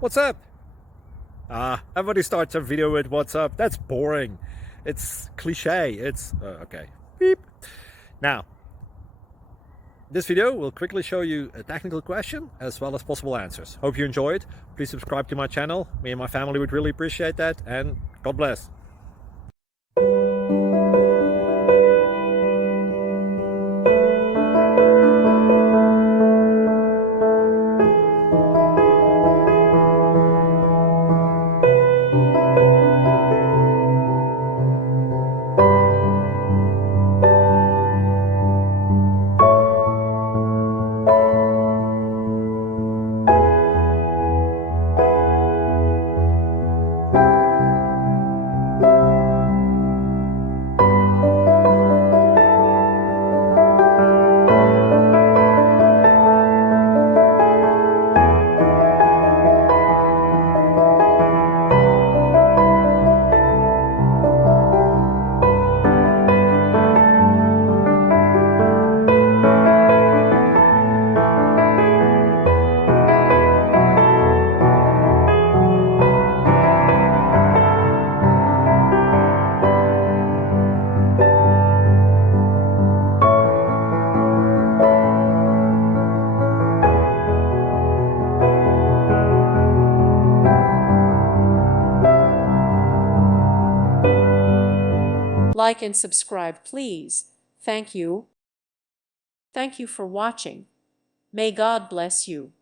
What's up? Everybody starts a video with what's up. That's boring. It's cliche. It's okay. Beep. Now, this video will quickly show you a technical question as well as possible answers. Hope you enjoy it. Please subscribe to my channel. Me and my family would really appreciate that, and God bless. Like and subscribe, please. Thank you. Thank you for watching. May God bless you.